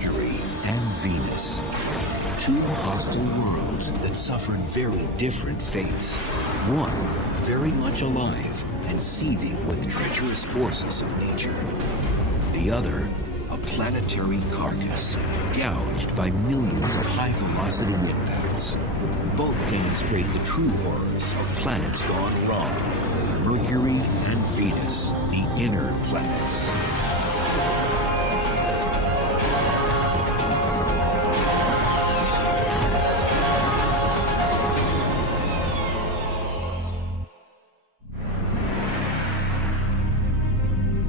Mercury and Venus. Two hostile worlds that suffered very different fates. One, very much alive and seething with treacherous forces of nature. The other, a planetary carcass, gouged by millions of high-velocity impacts. Both demonstrate the true horrors of planets gone wrong. Mercury and Venus, the inner planets.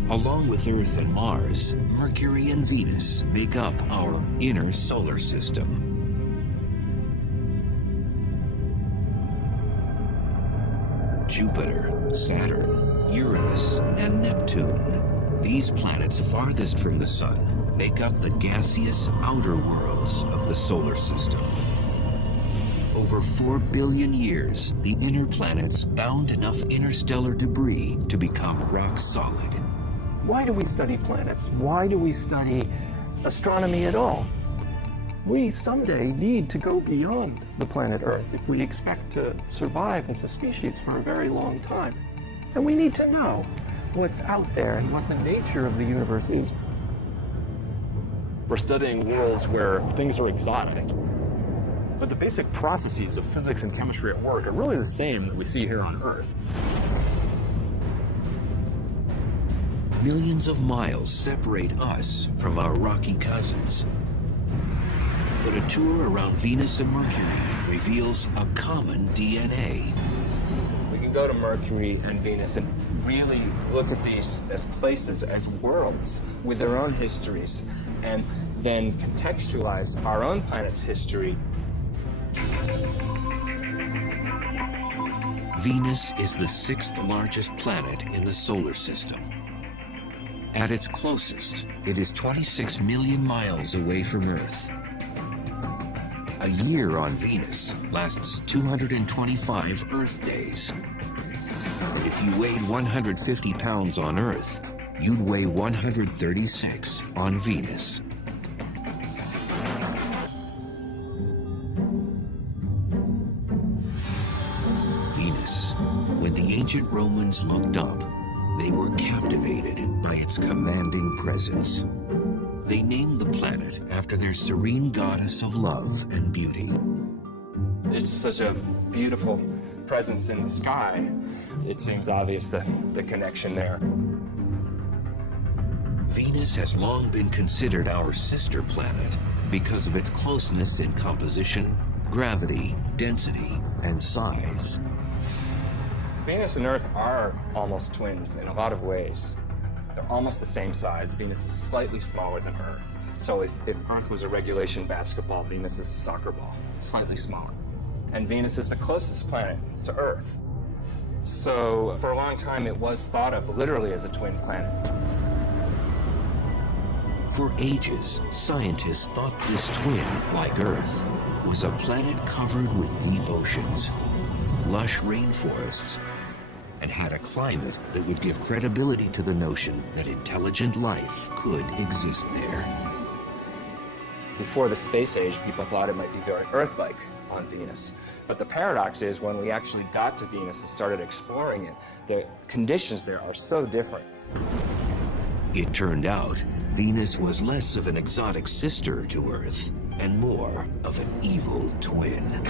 Along with Earth and Mars, Mercury and Venus make up our inner solar system. Jupiter, Saturn, Uranus, and Neptune. These planets farthest from the Sun make up the gaseous outer worlds of the solar system. Over 4 billion years, the inner planets bound enough interstellar debris to become rock solid. Why do we study planets? Why do we study astronomy at all? We someday need to go beyond the planet Earth if we expect to survive as a species for a very long time. And we need to know what's out there and what the nature of the universe is. We're studying worlds where things are exotic, but the basic processes of physics and chemistry at work are really the same that we see here on Earth. Millions of miles separate us from our rocky cousins. But a tour around Venus and Mercury reveals a common DNA. We can go to Mercury and Venus and really look at these as places, as worlds with their own histories, and then contextualize our own planet's history. Venus is the 6th largest planet in the solar system. At its closest, it is 26 million miles away from Earth. A year on Venus lasts 225 Earth days. And if you weighed 150 pounds on Earth, you'd weigh 136 on Venus. Venus. When the ancient Romans looked up, they were captivated by its commanding presence. They named the planet after their serene goddess of love and beauty. It's such a beautiful presence in the sky. It seems obvious the connection there. Venus has long been considered our sister planet because of its closeness in composition, gravity, density, and size. Venus and Earth are almost twins in a lot of ways. They're almost the same size. Venus is slightly smaller than Earth. So if Earth was a regulation basketball, Venus is a soccer ball, slightly smaller. And Venus is the closest planet to Earth. So for a long time, it was thought of literally as a twin planet. For ages, scientists thought this twin, like Earth, was a planet covered with deep oceans, lush rainforests, and had a climate that would give credibility to the notion that intelligent life could exist there. Before the space age, people thought it might be very Earth-like on Venus. But the paradox is when we actually got to Venus and started exploring it, the conditions there are so different. It turned out Venus was less of an exotic sister to Earth and more of an evil twin.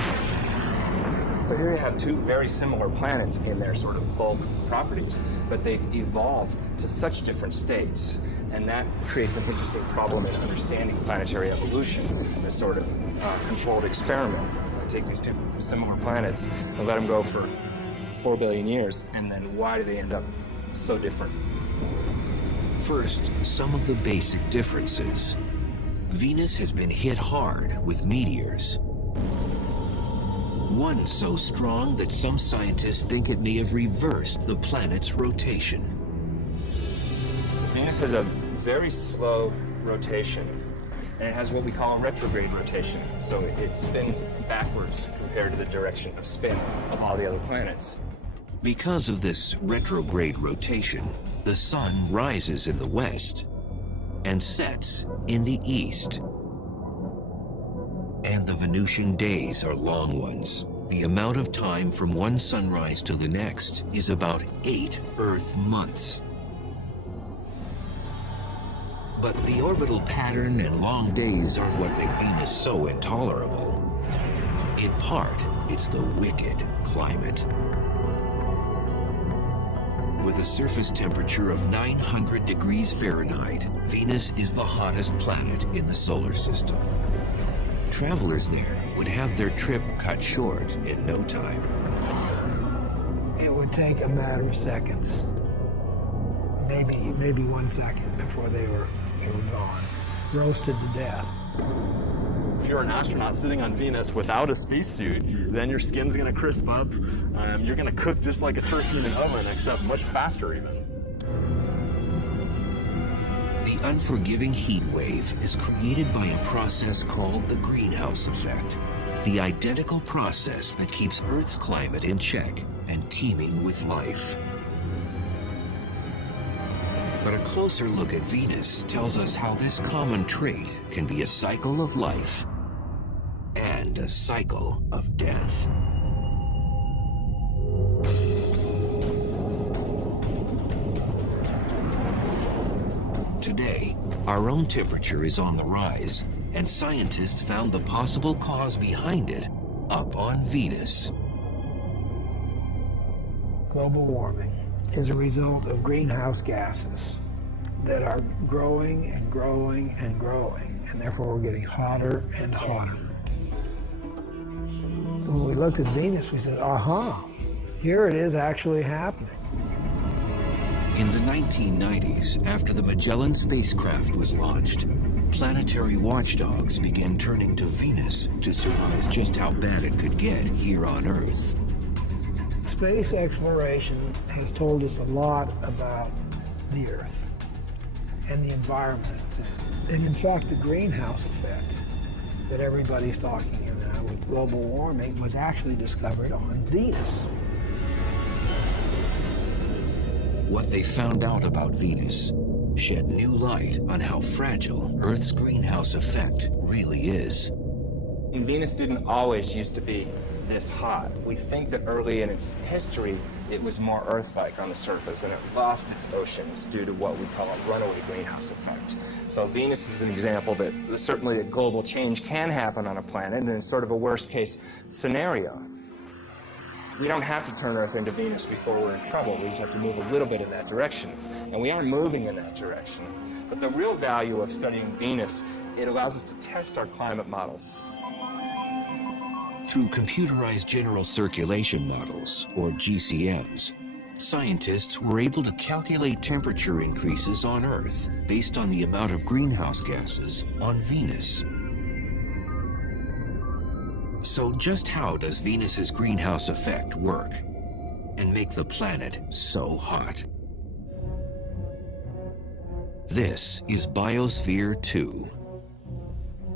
So here you have two very similar planets in their sort of bulk properties, but they've evolved to such different states. And that creates an interesting problem in understanding planetary evolution, a sort of controlled experiment. Take these two similar planets and let them go for 4 billion years, and then why do they end up so different? First, some of the basic differences. Venus has been hit hard with meteors. One so strong that some scientists think it may have reversed the planet's rotation. Venus has a very slow rotation, and it has what we call a retrograde rotation. So it spins backwards compared to the direction of spin of all the other planets. Because of this retrograde rotation, the sun rises in the west, and sets in the east. And the Venusian days are long ones. The amount of time from one sunrise to the next is about 8 Earth months. But the orbital pattern and long days are what make Venus so intolerable. In part, it's the wicked climate. With a surface temperature of 900 degrees Fahrenheit, Venus is the hottest planet in the solar system. Travelers there would have their trip cut short in no time. It would take a matter of seconds, maybe 1 second before they were gone, roasted to death. If you're an astronaut sitting on Venus without a spacesuit, then your skin's gonna crisp up. You're gonna cook just like a turkey in an oven, except much faster even. The unforgiving heat wave is created by a process called the greenhouse effect, the identical process that keeps Earth's climate in check and teeming with life. But a closer look at Venus tells us how this common trait can be a cycle of life and a cycle of death. Today, our own temperature is on the rise, and scientists found the possible cause behind it up on Venus. Global warming is a result of greenhouse gases that are growing and growing and growing, and therefore we're getting hotter and hotter. When we looked at Venus, we said, aha, here it is actually happening. In the 1990s, after the Magellan spacecraft was launched, planetary watchdogs began turning to Venus to surmise just how bad it could get here on Earth. Space exploration has told us a lot about the Earth and the environment it's in. And in fact, the greenhouse effect that everybody's talking about with global warming was actually discovered on Venus. What they found out about Venus shed new light on how fragile Earth's greenhouse effect really is. And Venus didn't always used to be this hot. We think that early in its history, it was more Earth-like on the surface, and it lost its oceans due to what we call a runaway greenhouse effect. So Venus is an example that certainly that global change can happen on a planet, and it's sort of a worst-case scenario. We don't have to turn Earth into Venus before we're in trouble. We just have to move a little bit in that direction. And we are moving in that direction. But the real value of studying Venus, it allows us to test our climate models. Through computerized general circulation models, or GCMs, scientists were able to calculate temperature increases on Earth based on the amount of greenhouse gases on Venus. So just how does Venus's greenhouse effect work and make the planet so hot? This is Biosphere 2.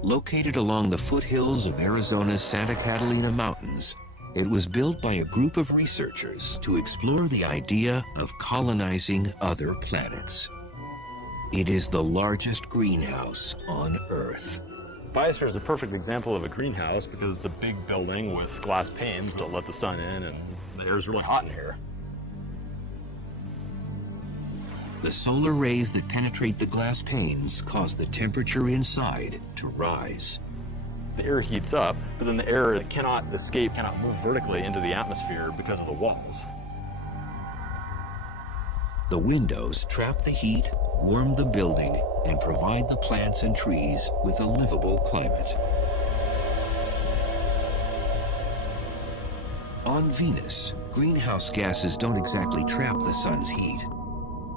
Located along the foothills of Arizona's Santa Catalina Mountains, it was built by a group of researchers to explore the idea of colonizing other planets. It is the largest greenhouse on Earth. Biosphere is a perfect example of a greenhouse because it's a big building with glass panes that let the sun in, and the air is really hot in here. The solar rays that penetrate the glass panes cause the temperature inside to rise. The air heats up, but then the air cannot escape, cannot move vertically into the atmosphere because of the walls. The windows trap the heat, warm the building, and provide the plants and trees with a livable climate. On Venus, greenhouse gases don't exactly trap the sun's heat,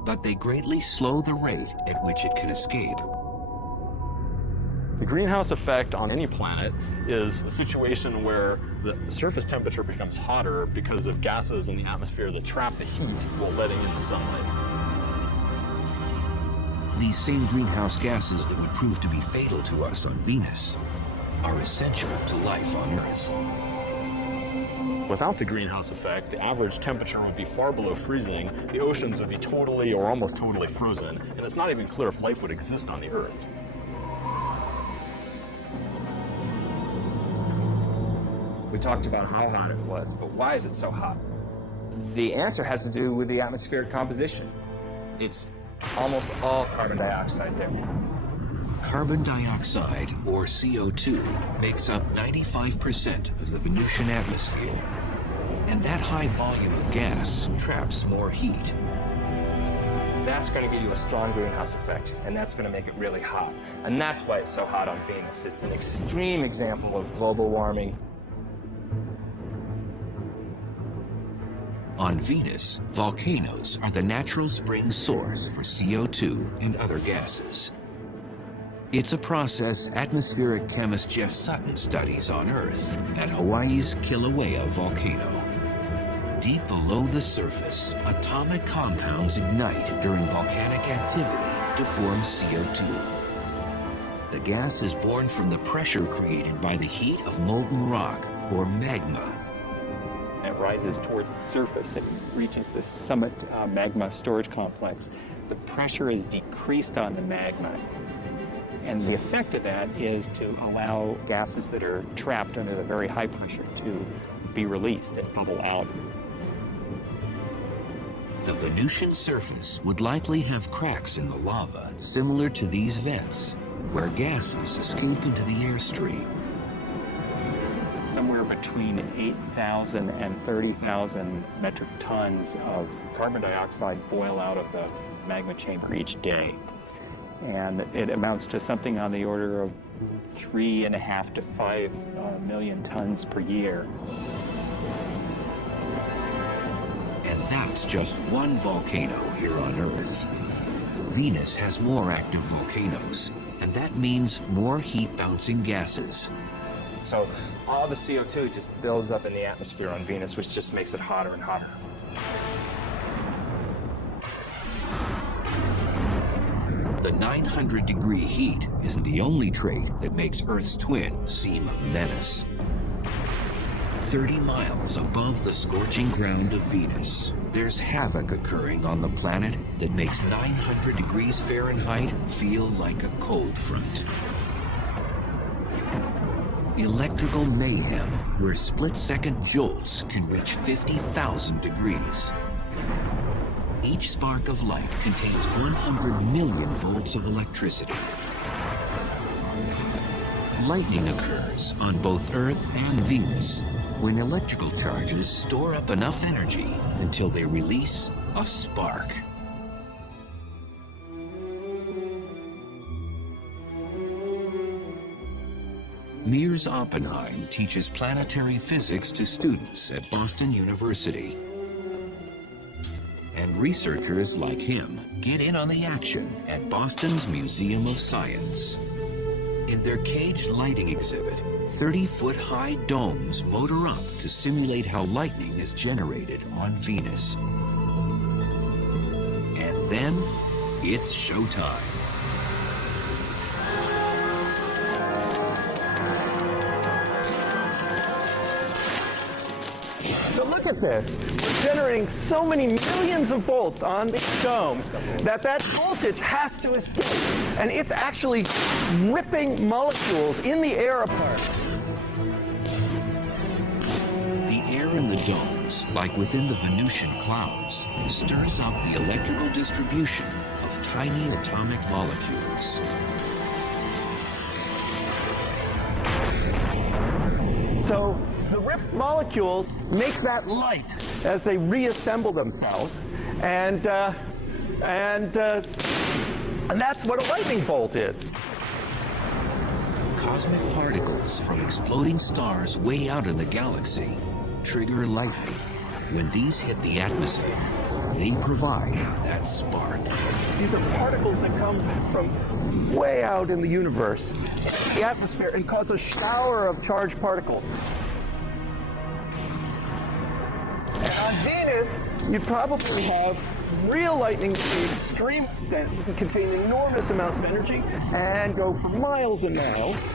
but they greatly slow the rate at which it can escape. The greenhouse effect on any planet is a situation where the surface temperature becomes hotter because of gases in the atmosphere that trap the heat while letting in the sunlight. These same greenhouse gases that would prove to be fatal to us on Venus are essential to life on Earth. Without the greenhouse effect, the average temperature would be far below freezing, the oceans would be totally or almost totally frozen, and it's not even clear if life would exist on the Earth. We talked about how hot it was, but why is it so hot? The answer has to do with the atmospheric composition. It's almost all carbon dioxide there. Carbon dioxide, or CO2, makes up 95% of the Venusian atmosphere. And that high volume of gas traps more heat. That's going to give you a strong greenhouse effect, and that's going to make it really hot. And that's why it's so hot on Venus. It's an extreme example of global warming. On Venus, volcanoes are the natural spring source for CO2 and other gases. It's a process atmospheric chemist Jeff Sutton studies on Earth at Hawaii's Kilauea volcano. Deep below the surface, atomic compounds ignite during volcanic activity to form CO2. The gas is born from the pressure created by the heat of molten rock, or magma. It rises towards the surface and reaches the summit magma storage complex. The pressure is decreased on the magma. And the effect of that is to allow gases that are trapped under the very high pressure to be released and bubble out. The Venusian surface would likely have cracks in the lava, similar to these vents, where gases escape into the airstream. Somewhere between 8,000 and 30,000 metric tons of carbon dioxide boil out of the magma chamber each day. And it amounts to something on the order of 3.5 to 5 million tons per year. And that's just one volcano here on Earth. Venus has more active volcanoes, and that means more heat-bouncing gases. So all the CO2 just builds up in the atmosphere on Venus, which just makes it hotter and hotter. The 900-degree heat isn't the only trait that makes Earth's twin seem a menace. 30 miles above the scorching ground of Venus, there's havoc occurring on the planet that makes 900 degrees Fahrenheit feel like a cold front. Electrical mayhem, where split-second jolts can reach 50,000 degrees. Each spark of light contains 100 million volts of electricity. Lightning occurs on both Earth and Venus when electrical charges store up enough energy until they release a spark. Mears Oppenheim teaches planetary physics to students at Boston University. And researchers like him get in on the action at Boston's Museum of Science. In their caged lighting exhibit, 30-foot-high domes motor up to simulate how lightning is generated on Venus. And then, it's showtime. So look at this. We're generating so many millions of volts on these domes that voltage has to escape. And it's actually ripping molecules in the air apart. The air in the domes, like within the Venusian clouds, stirs up the electrical distribution of tiny atomic molecules. So the ripped molecules make that light as they reassemble themselves, and that's what a lightning bolt is. Cosmic particles from exploding stars way out in the galaxy trigger lightning. When these hit the atmosphere, they provide that spark. These are particles that come from way out in the universe, the atmosphere, and cause a shower of charged particles. And on Venus, you'd probably have real lightning to the extreme extent. It can contain enormous amounts of energy and go for miles and miles.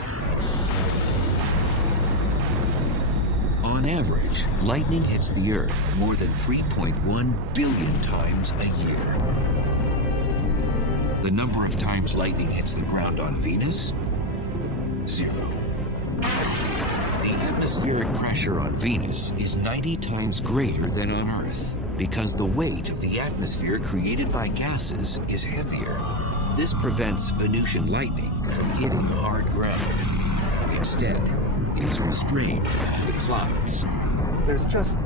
On On average, lightning hits the Earth more than 3.1 billion times a year. The number of times lightning hits the ground on Venus? 0. The atmospheric pressure on Venus is 90 times greater than on Earth because the weight of the atmosphere created by gases is heavier. This prevents Venusian lightning from hitting hard ground. Instead, it is restrained to the clouds. There's just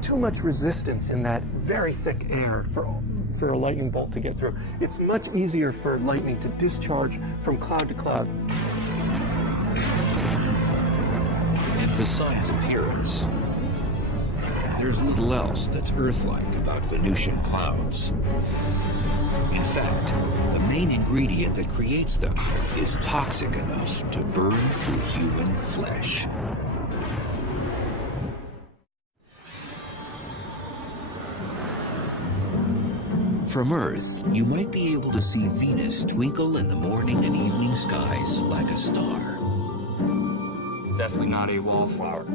too much resistance in that very thick air for a lightning bolt to get through. It's much easier for lightning to discharge from cloud to cloud. And besides appearance, there's little else that's Earth-like about Venusian clouds. In fact, the main ingredient that creates them is toxic enough to burn through human flesh. From Earth, you might be able to see Venus twinkle in the morning and evening skies like a star. Definitely not a wallflower.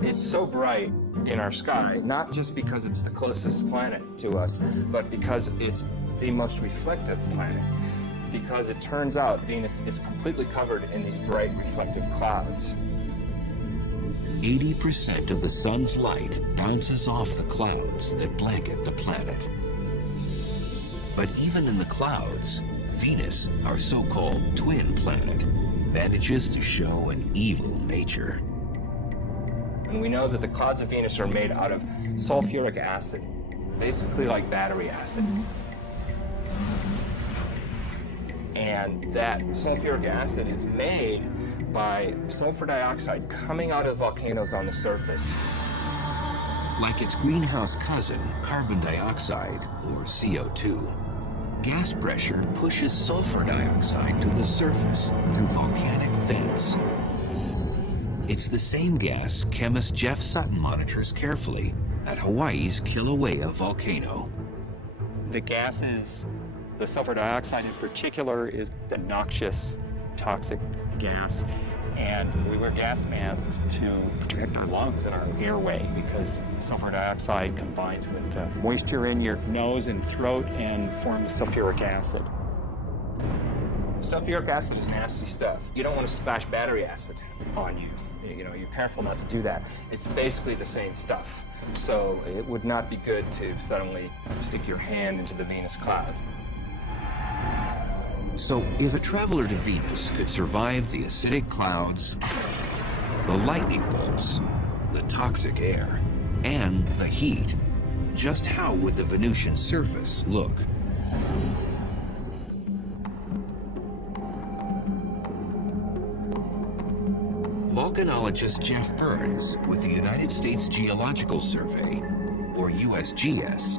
It's so bright in our sky, not just because it's the closest planet to us, but because it's the most reflective planet. Because it turns out Venus is completely covered in these bright reflective clouds. 80% of the sun's light bounces off the clouds that blanket the planet. But even in the clouds, Venus, our so-called twin planet, manages to show an evil nature. And we know that the clouds of Venus are made out of sulfuric acid, basically like battery acid. And that sulfuric acid is made by sulfur dioxide coming out of volcanoes on the surface. Like its greenhouse cousin, carbon dioxide, or CO2, gas pressure pushes sulfur dioxide to the surface through volcanic vents. It's the same gas chemist Jeff Sutton monitors carefully at Hawaii's Kilauea volcano. The gases, the sulfur dioxide in particular, is a noxious, toxic gas. And we wear gas masks to protect our lungs and our airway because sulfur dioxide combines with the moisture in your nose and throat and forms sulfuric acid. Sulfuric acid is nasty stuff. You don't want to splash battery acid on you. You know, you're careful not to do that. It's basically the same stuff. So it would not be good to suddenly stick your hand into the Venus clouds. So if a traveler to Venus could survive the acidic clouds, the lightning bolts, the toxic air, and the heat, just how would the Venusian surface look? Volcanologist Jeff Burns with the United States Geological Survey, or USGS,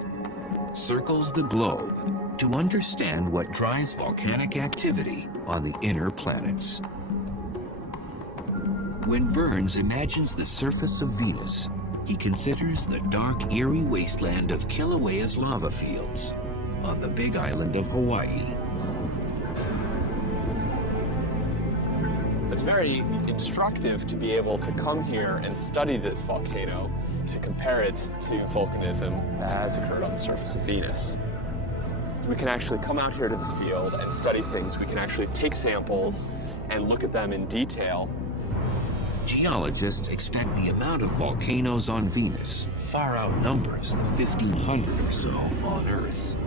circles the globe to understand what drives volcanic activity on the inner planets. When Burns imagines the surface of Venus, he considers the dark, eerie wasteland of Kilauea's lava fields on the big island of Hawaii. It's very instructive to be able to come here and study this volcano to compare it to volcanism that has occurred on the surface of Venus. We can actually come out here to the field and study things. We can actually take samples and look at them in detail. Geologists expect the amount of volcanoes on Venus far outnumbers the 1,500 or so on Earth.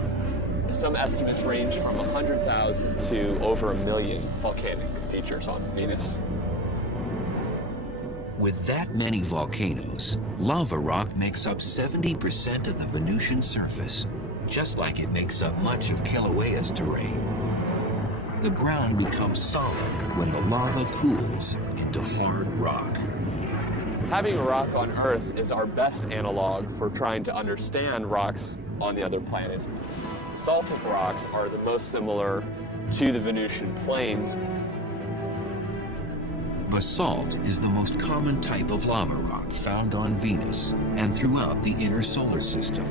Some estimates range from 100,000 to over 1 million volcanic features on Venus. With that many volcanoes, lava rock makes up 70% of the Venusian surface, just like it makes up much of Kilauea's terrain. The ground becomes solid when the lava cools into hard rock. Having a rock on Earth is our best analog for trying to understand rocks on the other planets. Basaltic rocks are the most similar to the Venusian plains. Basalt is the most common type of lava rock found on Venus and throughout the inner solar system.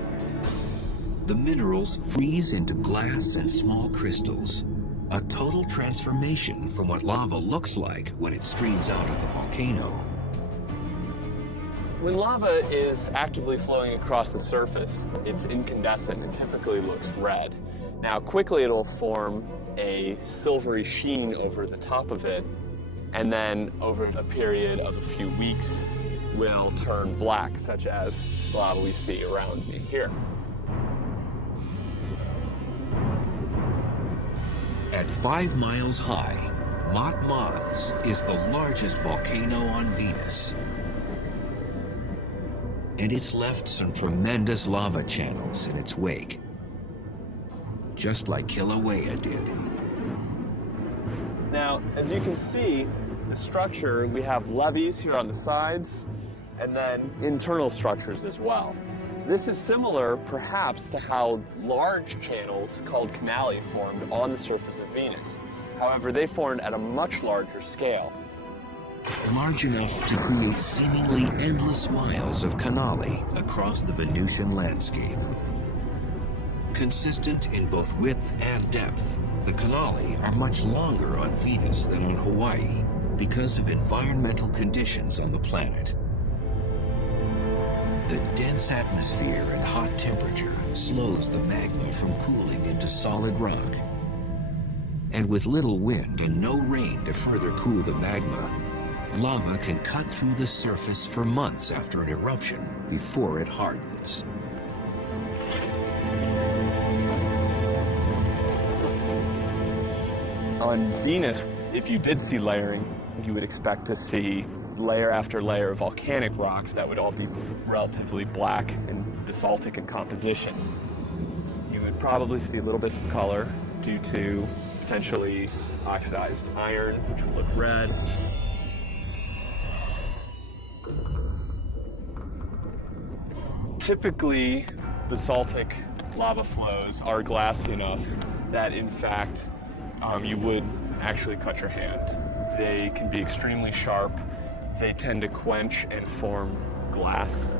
The minerals freeze into glass and small crystals, a total transformation from what lava looks like when it streams out of the volcano. When lava is actively flowing across the surface, it's incandescent and typically looks red. Now, quickly it'll form a silvery sheen over the top of it, and then over a period of a few weeks will turn black, such as the lava we see around me here. At 5 miles high, Mont Mons is the largest volcano on Venus. And it's left some tremendous lava channels in its wake, just like Kilauea did. Now, as you can see, the structure, we have levees here on the sides, and then internal structures as well. This is similar, perhaps, to how large channels called canali formed on the surface of Venus. However, they formed at a much larger scale. Large enough to create seemingly endless miles of canali across the Venusian landscape. Consistent in both width and depth, the canali are much longer on Venus than on Hawaii because of environmental conditions on the planet. The dense atmosphere and hot temperature slows the magma from cooling into solid rock. And with little wind and no rain to further cool the magma, lava can cut through the surface for months after an eruption before it hardens. On Venus, if you did see layering, you would expect to see layer after layer of volcanic rock that would all be relatively black and basaltic in composition. You would probably see little bits of color due to potentially oxidized iron, which would look red. Typically, basaltic lava flows are glassy enough that, in fact, you would actually cut your hand. They can be extremely sharp. They tend to quench and form glass.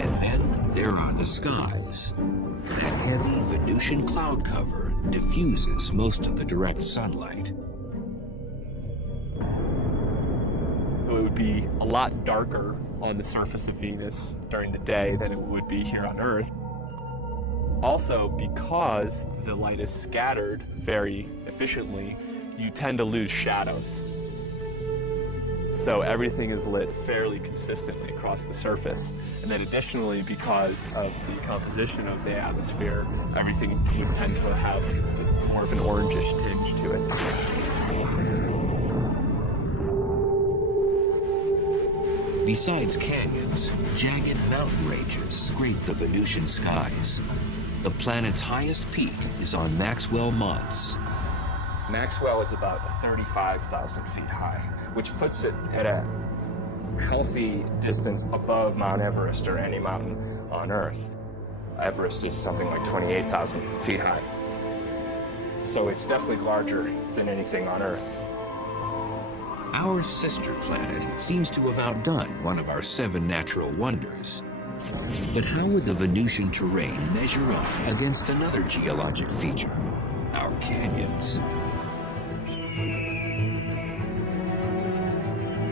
And then there are the skies. That heavy Venusian cloud cover diffuses most of the direct sunlight. So it would be a lot darker on the surface of Venus during the day than it would be here on Earth. Also, because the light is scattered very efficiently, you tend to lose shadows. So everything is lit fairly consistently across the surface. And then additionally, because of the composition of the atmosphere, everything would tend to have more of an orangish tinge to it. Besides canyons, jagged mountain ranges scrape the Venusian skies. The planet's highest peak is on Maxwell Mons. Maxwell is about 35,000 feet high, which puts it at a healthy distance above Mount Everest or any mountain on Earth. Everest is something like 28,000 feet high. So it's definitely larger than anything on Earth. Our sister planet seems to have outdone one of our 7 natural wonders. But how would the Venusian terrain measure up against another geologic feature, our canyons?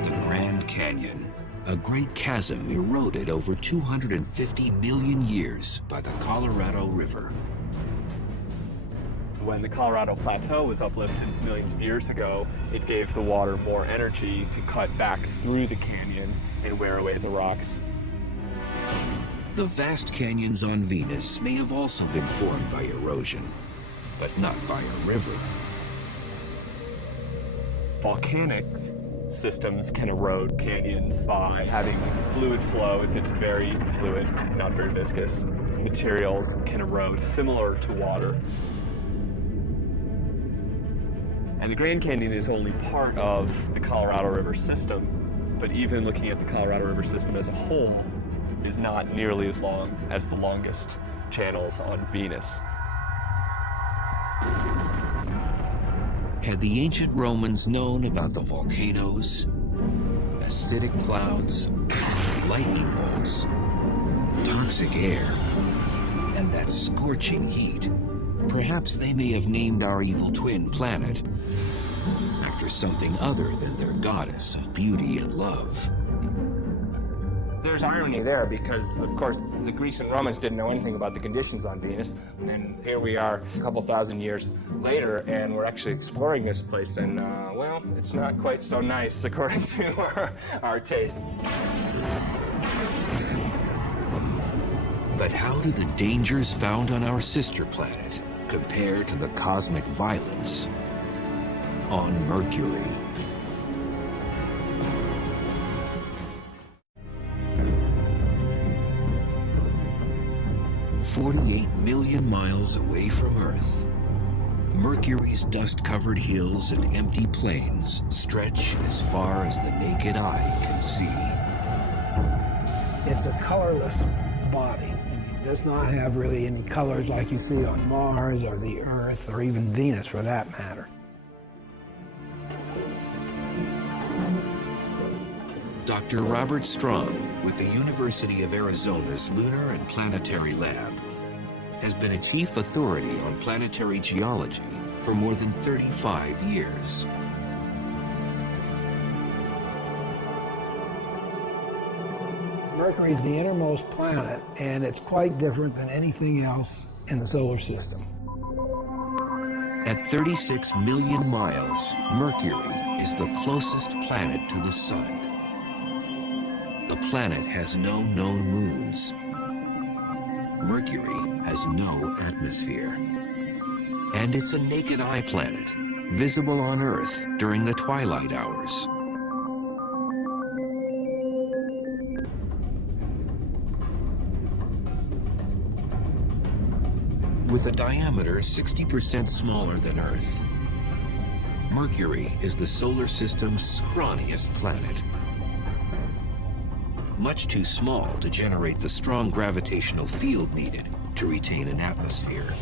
The Grand Canyon, a great chasm eroded over 250 million years by the Colorado River. When the Colorado Plateau was uplifted millions of years ago, it gave the water more energy to cut back through the canyon and wear away the rocks. The vast canyons on Venus may have also been formed by erosion, but not by a river. Volcanic systems can erode canyons by having fluid flow if it's very fluid, not very viscous. Materials can erode similar to water. And the Grand Canyon is only part of the Colorado River system, but even looking at the Colorado River system as a whole is not nearly as long as the longest channels on Venus. Had the ancient Romans known about the volcanoes, acidic clouds, lightning bolts, toxic air, and that scorching heat, perhaps they may have named our evil twin planet after something other than their goddess of beauty and love. There's irony there because, of course, the Greeks and Romans didn't know anything about the conditions on Venus, and here we are a couple thousand years later, and we're actually exploring this place, and, well, it's not quite so nice according to our taste. But how do the dangers found on our sister planet compare to the cosmic violence on Mercury? "48 million miles away from Earth, Mercury's dust-covered hills and empty plains stretch as far as the naked eye can see." It's a colorless body. It does not have really any colors like you see on Mars or the Earth or even Venus for that matter. Dr. Robert Strong with the University of Arizona's Lunar and Planetary Lab has been a chief authority on planetary geology for more than 35 years. Mercury is the innermost planet, and it's quite different than anything else in the solar system. At 36 million miles, Mercury is the closest planet to the Sun. The planet has no known moons. Mercury has no atmosphere. And it's a naked eye planet, visible on Earth during the twilight hours. With a diameter 60% smaller than Earth, Mercury is the solar system's scrawniest planet. Much too small to generate the strong gravitational field needed to retain an atmosphere.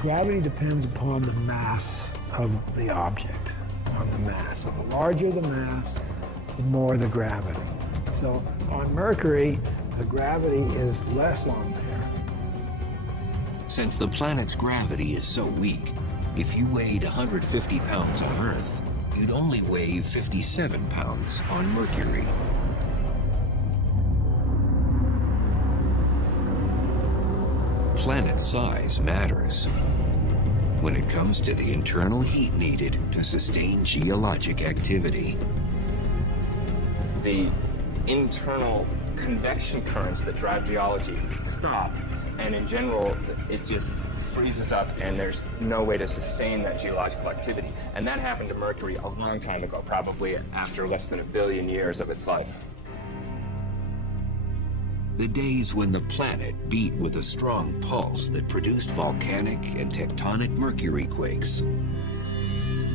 Gravity depends upon the mass of the object, on the mass. So the larger the mass, the more the gravity. So on Mercury, the gravity is less on there. Since the planet's gravity is so weak, if you weighed 150 pounds on Earth, you'd only weigh 57 pounds on Mercury. Planet size matters when it comes to the internal heat needed to sustain geologic activity. The internal convection currents that drive geology stop, and in general, it just freezes up and there's no way to sustain that geological activity. And that happened to Mercury a long time ago, probably after less than 1 billion years of its life. The days when the planet beat with a strong pulse that produced volcanic and tectonic Mercury quakes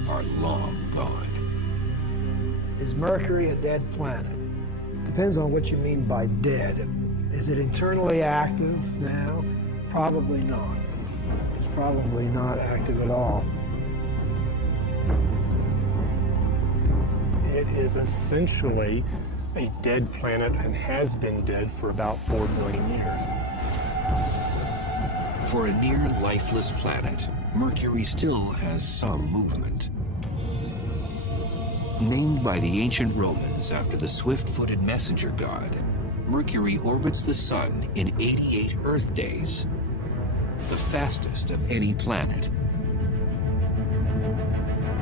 are long gone. Is Mercury a dead planet? Depends on what you mean by dead. Is it internally active now? Probably not. It's probably not active at all. It is essentially a dead planet and has been dead for about 4 billion years. For a near lifeless planet, Mercury still has some movement. Named by the ancient Romans after the swift-footed messenger god, Mercury orbits the Sun in 88 Earth days, the fastest of any planet.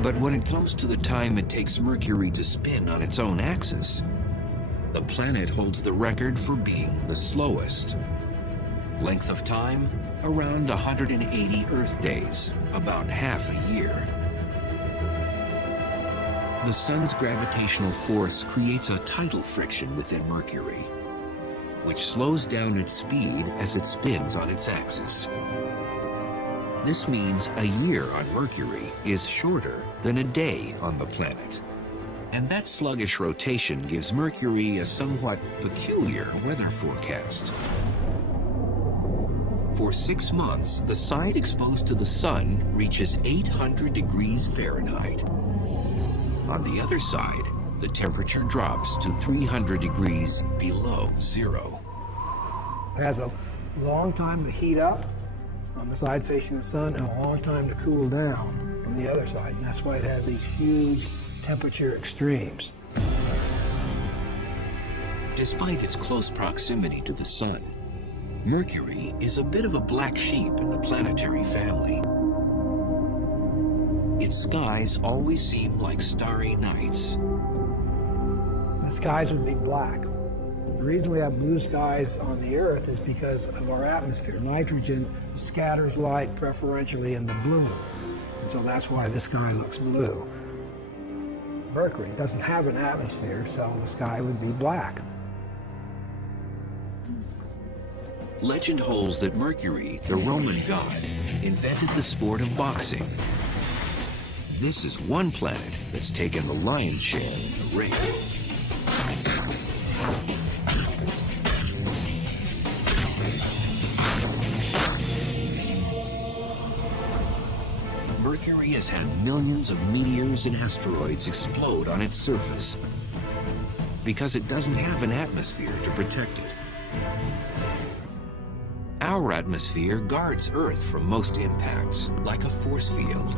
But when it comes to the time it takes Mercury to spin on its own axis, the planet holds the record for being the slowest. Length of time, around 180 Earth days, about half a year. The Sun's gravitational force creates a tidal friction within Mercury, which slows down its speed as it spins on its axis. This means a year on Mercury is shorter than a day on the planet. And that sluggish rotation gives Mercury a somewhat peculiar weather forecast. For 6 months, the side exposed to the Sun reaches 800 degrees Fahrenheit. On the other side, the temperature drops to 300 degrees below zero. It has a long time to heat up on the side facing the Sun and a long time to cool down. on the other side. And that's why it has these huge temperature extremes. Despite its close proximity to the Sun, Mercury is a bit of a black sheep in the planetary family. Its skies always seem like starry nights. The skies would be black. The reason we have blue skies on the Earth is because of our atmosphere. Nitrogen scatters light preferentially in the blue, and so that's why the sky looks blue. Mercury doesn't have an atmosphere, so the sky would be black. Legend holds that Mercury, the Roman god, invented the sport of boxing. This is one planet that's taken the lion's share in the race. Mercury has had millions of meteors and asteroids explode on its surface because it doesn't have an atmosphere to protect it. Our atmosphere guards Earth from most impacts, like a force field.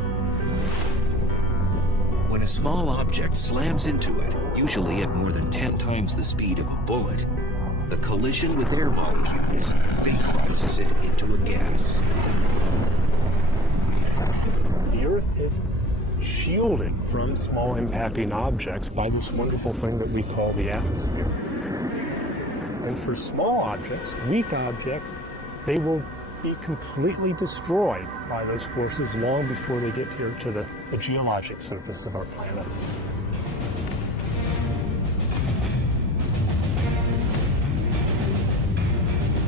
When a small object slams into it, usually at more than 10 times the speed of a bullet, the collision with air molecules vaporizes it into a gas. The Earth is shielded from small impacting objects by this wonderful thing that we call the atmosphere. And for small objects, weak objects, they will be completely destroyed by those forces long before they get here to the geologic surface of our planet.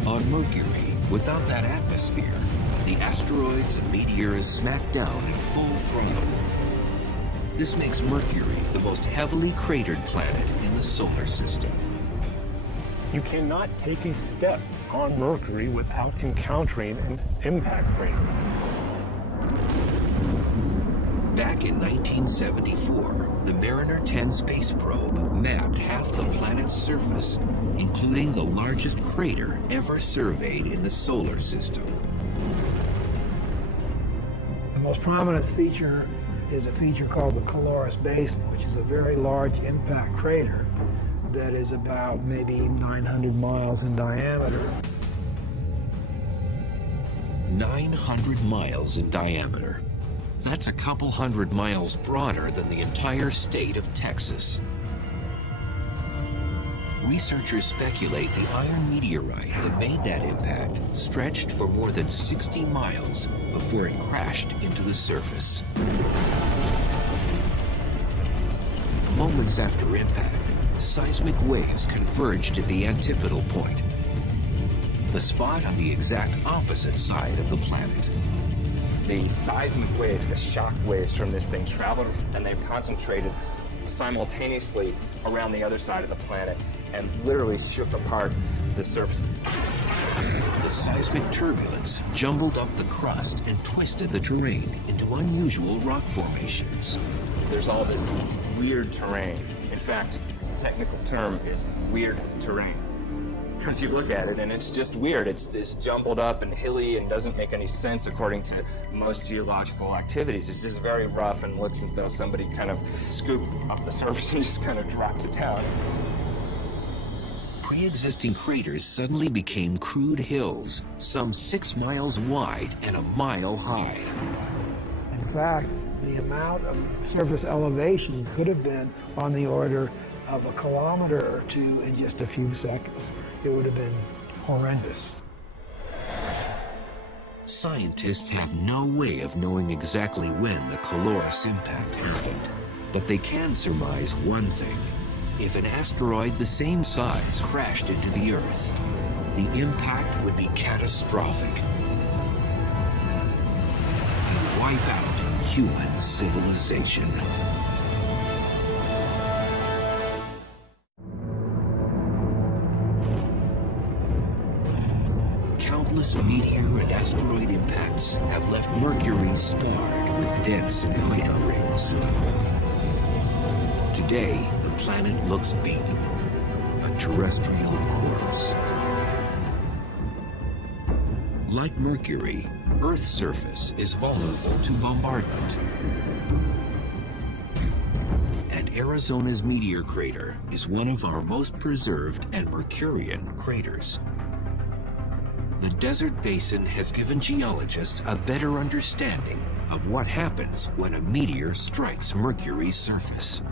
On Mercury, without that atmosphere, the asteroids and meteors smack down at full throttle. This makes Mercury the most heavily cratered planet in the solar system. You cannot take a step on Mercury without encountering an impact crater. Back in 1974, the Mariner 10 space probe mapped half the planet's surface, including the largest crater ever surveyed in the solar system. The most prominent feature is a feature called the Caloris Basin, which is a very large impact crater that is about maybe 900 miles in diameter. 900 miles in diameter. That's a couple hundred miles broader than the entire state of Texas. Researchers speculate the iron meteorite that made that impact stretched for more than 60 miles before it crashed into the surface. Moments after impact, seismic waves converged at the antipodal point, the spot on the exact opposite side of the planet. The seismic waves, the shock waves from this thing traveled, and they've concentrated simultaneously around the other side of the planet and literally shook apart the surface. The seismic turbulence jumbled up the crust and twisted the terrain into unusual rock formations. There's all this weird terrain. In fact, the technical term is weird terrain. Because you look at it and it's just weird. It's this jumbled up and hilly and doesn't make any sense according to most geological activities. It's just very rough and looks as though somebody kind of scooped up the surface and just kind of dropped it down. Pre-existing craters suddenly became crude hills, some 6 miles wide and a mile high. In fact, the amount of surface elevation could have been on the order of a kilometer or two in just a few seconds. It would have been horrendous. Scientists have no way of knowing exactly when the Caloris impact happened, but they can surmise one thing. If an asteroid the same size crashed into the Earth, the impact would be catastrophic and wipe out human civilization. Countless meteor and asteroid impacts have left Mercury scarred with dents and crater rings. Today, the planet looks beaten, a terrestrial corpse. Like Mercury, Earth's surface is vulnerable to bombardment. And Arizona's meteor crater is one of our most preserved and Mercurian craters. The desert basin has given geologists a better understanding of what happens when a meteor strikes Mercury's surface.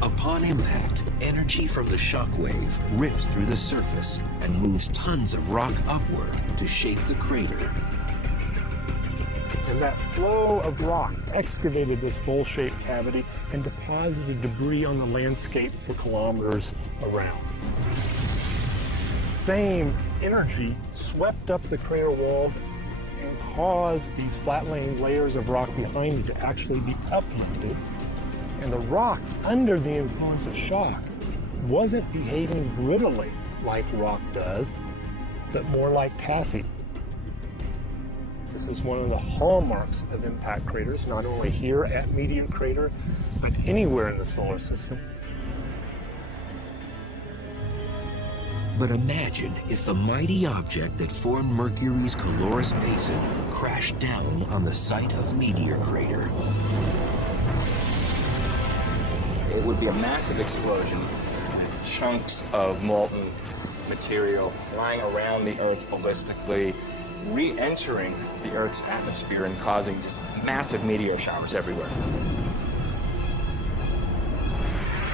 Upon impact, energy from the shock wave rips through the surface and moves tons of rock upward to shape the crater. And that flow of rock excavated this bowl-shaped cavity and deposited debris on the landscape for kilometers around. Same energy swept up the crater walls and caused these flat-laying layers of rock behind it to actually be uplifted. And the rock, under the influence of shock, wasn't behaving grittily like rock does, but more like taffy. This is one of the hallmarks of impact craters, not only here at Meteor Crater, but anywhere in the solar system. But imagine if the mighty object that formed Mercury's Calorus Basin crashed down on the site of Meteor Crater. It would be a massive explosion, with chunks of molten material flying around the Earth ballistically, re-entering the Earth's atmosphere and causing just massive meteor showers everywhere.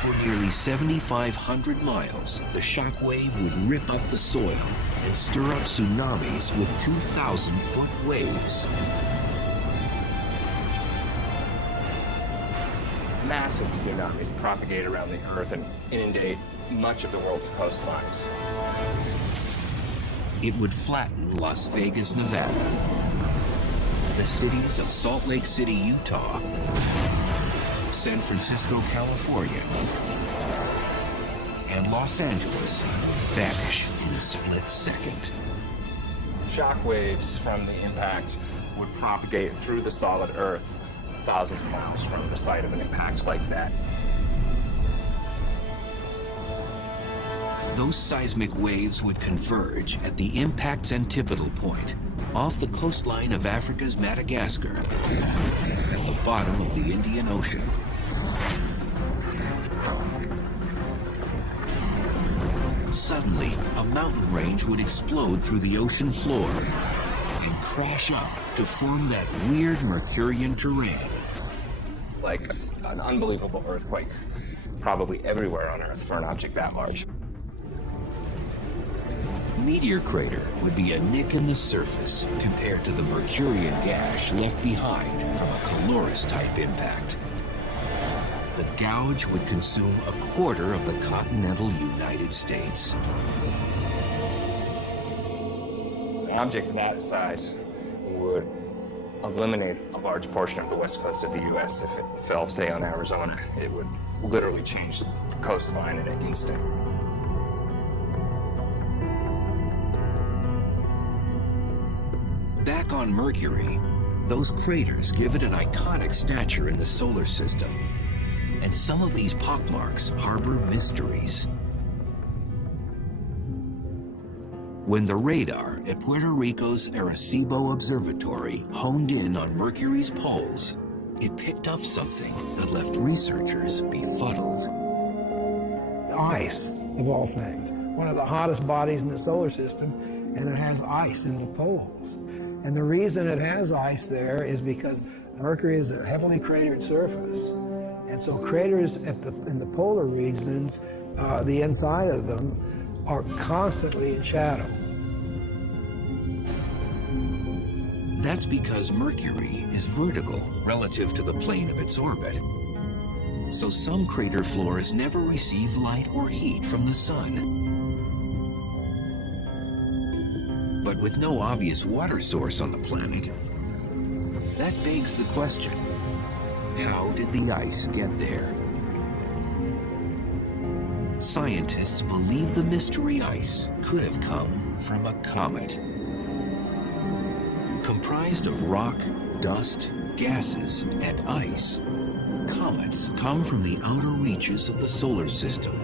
For nearly 7,500 miles, the shock wave would rip up the soil and stir up tsunamis with 2,000-foot waves. Massive tsunamis propagate around the Earth and inundate much of the world's coastlines. It would flatten Las Vegas, Nevada, the cities of Salt Lake City, Utah, San Francisco, California, and Los Angeles vanish in a split second. Shock waves from the impact would propagate through the solid Earth thousands of miles from the site of an impact like that. Those seismic waves would converge at the impact's antipodal point, off the coastline of Africa's Madagascar, at the bottom of the Indian Ocean. Suddenly, a mountain range would explode through the ocean floor and crash up to form that weird Mercurian terrain. Like an unbelievable earthquake, probably everywhere on Earth for an object that large. Meteor Crater would be a nick in the surface compared to the Mercurian gash left behind from a Calorus-type impact. The gouge would consume a quarter of the continental United States. An object that size would eliminate a large portion of the west coast of the U.S. if it fell, say, on Arizona. It would literally change the coastline in an instant. Back on Mercury, those craters give it an iconic stature in the solar system. And some of these pockmarks harbor mysteries. When the radar at Puerto Rico's Arecibo Observatory honed in on Mercury's poles, it picked up something that left researchers befuddled. Ice, of all things. One of the hottest bodies in the solar system, and it has ice in the poles. And the reason it has ice there is because Mercury is a heavily cratered surface. And so craters in the polar regions, the inside of them, are constantly in shadow. That's because Mercury is vertical relative to the plane of its orbit. So some crater floors never receive light or heat from the sun. But with no obvious water source on the planet, that begs the question, how did the ice get there? Scientists believe the mystery ice could have come from a comet. Comprised of rock, dust, gases, and ice, comets come from the outer reaches of the solar system,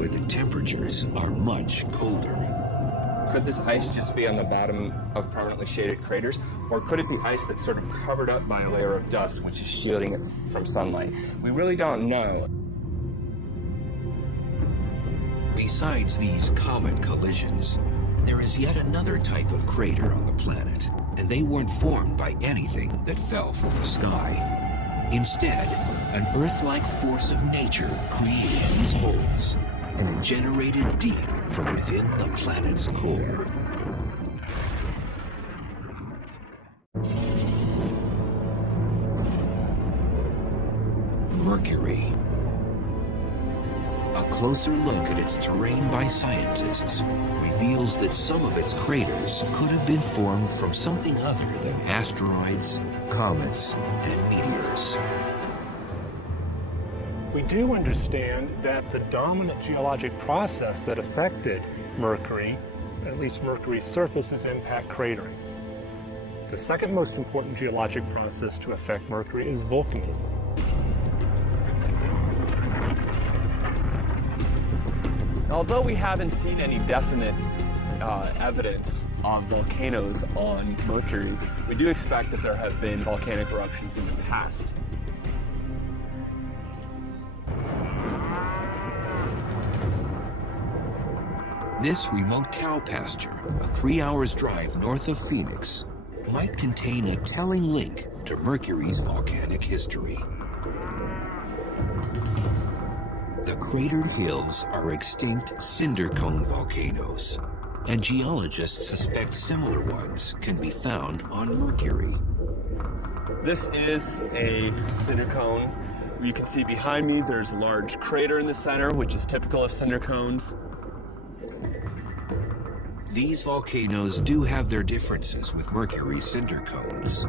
where the temperatures are much colder. Could this ice just be on the bottom of permanently shaded craters? Or could it be ice that's sort of covered up by a layer of dust which is shielding it from sunlight? We really don't know. Besides these comet collisions, there is yet another type of crater on the planet, and they weren't formed by anything that fell from the sky. Instead, an Earth-like force of nature created these holes, and it generated deep from within the planet's core. Mercury. A closer look at its terrain by scientists reveals that some of its craters could have been formed from something other than asteroids, comets, and meteors. We do understand that the dominant geologic process that affected Mercury, at least Mercury's surface, is impact cratering. The second most important geologic process to affect Mercury is volcanism. Although we haven't seen any definite evidence of volcanoes on Mercury, we do expect that there have been volcanic eruptions in the past. This remote cow pasture, a 3 hours drive north of Phoenix, might contain a telling link to Mercury's volcanic history. The cratered hills are extinct cinder cone volcanoes, and geologists suspect similar ones can be found on Mercury. This is a cinder cone. You can see behind me there's a large crater in the center, which is typical of cinder cones. These volcanoes do have their differences with Mercury's cinder cones.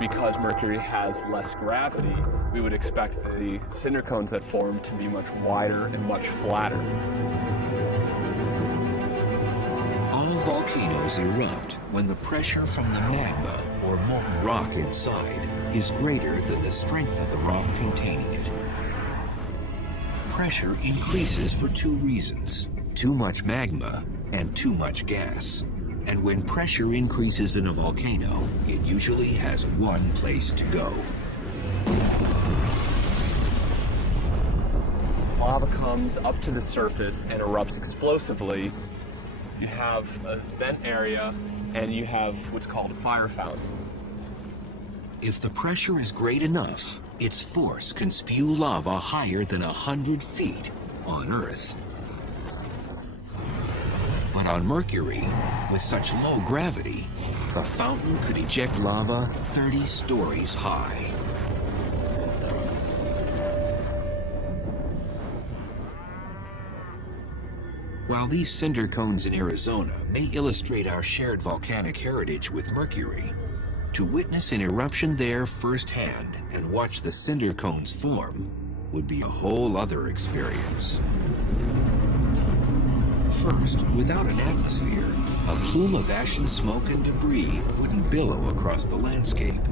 Because Mercury has less gravity, we would expect the cinder cones that form to be much wider and much flatter. All volcanoes erupt when the pressure from the magma or molten rock inside is greater than the strength of the rock containing it. Pressure increases for two reasons: too much magma and too much gas. And when pressure increases in a volcano, it usually has one place to go. Lava comes up to the surface and erupts explosively. You have a vent area and you have what's called a fire fountain. If the pressure is great enough, its force can spew lava higher than 100 feet on Earth. But on Mercury, with such low gravity, the fountain could eject lava 30 stories high. While these cinder cones in Arizona may illustrate our shared volcanic heritage with Mercury, to witness an eruption there firsthand and watch the cinder cones form would be a whole other experience. First, without an atmosphere, a plume of ash and smoke and debris wouldn't billow across the landscape.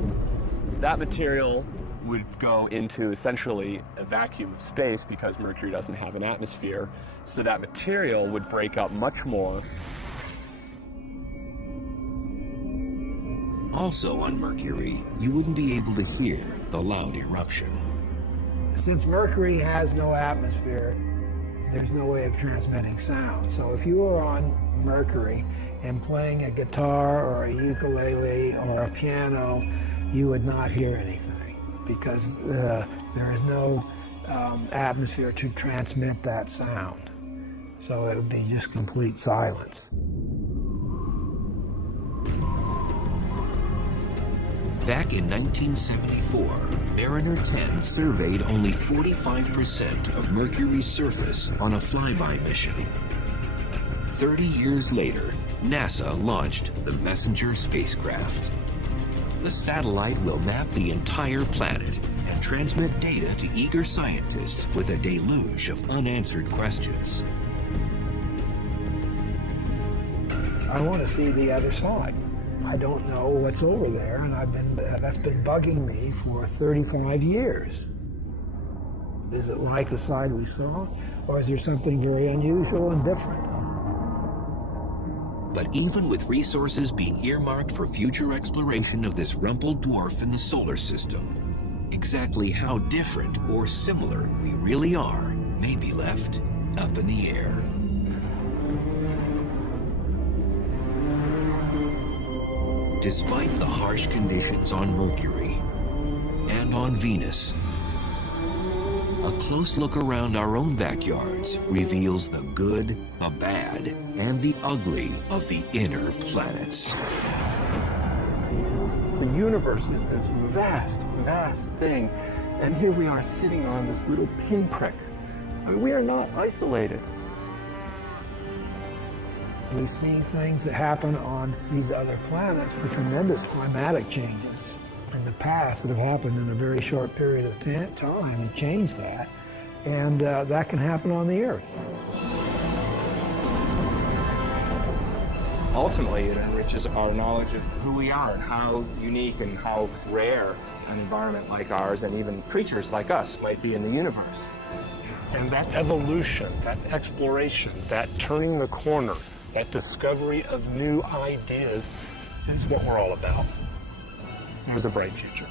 That material would go into essentially a vacuum of space because Mercury doesn't have an atmosphere, so that material would break up much more. Also on Mercury, you wouldn't be able to hear the loud eruption. Since Mercury has no atmosphere, there's no way of transmitting sound. So if you were on Mercury and playing a guitar or a ukulele or a piano, you would not hear anything because there is no atmosphere to transmit that sound. So it would be just complete silence. Back in 1974, Mariner 10 surveyed only 45% of Mercury's surface on a flyby mission. 30 years later, NASA launched the Messenger spacecraft. The satellite will map the entire planet and transmit data to eager scientists with a deluge of unanswered questions. I want to see the other side. I don't know what's over there, and that's been bugging me for 35 years. Is it like the side we saw, or is there something very unusual and different? But even with resources being earmarked for future exploration of this rumpled dwarf in the solar system, exactly how different or similar we really are may be left up in the air. Despite the harsh conditions on Mercury and on Venus, a close look around our own backyards reveals the good, the bad, and the ugly of the inner planets. The universe is this vast, vast thing, and here we are sitting on this little pinprick. I mean, we are not isolated. We see things that happen on these other planets for tremendous climatic changes in the past that have happened in a very short period of time and changed that. And that can happen on the Earth. Ultimately, it enriches our knowledge of who we are and how unique and how rare an environment like ours and even creatures like us might be in the universe. And that evolution, that exploration, that turning the corner, that discovery of new ideas is what we're all about. There's a bright future.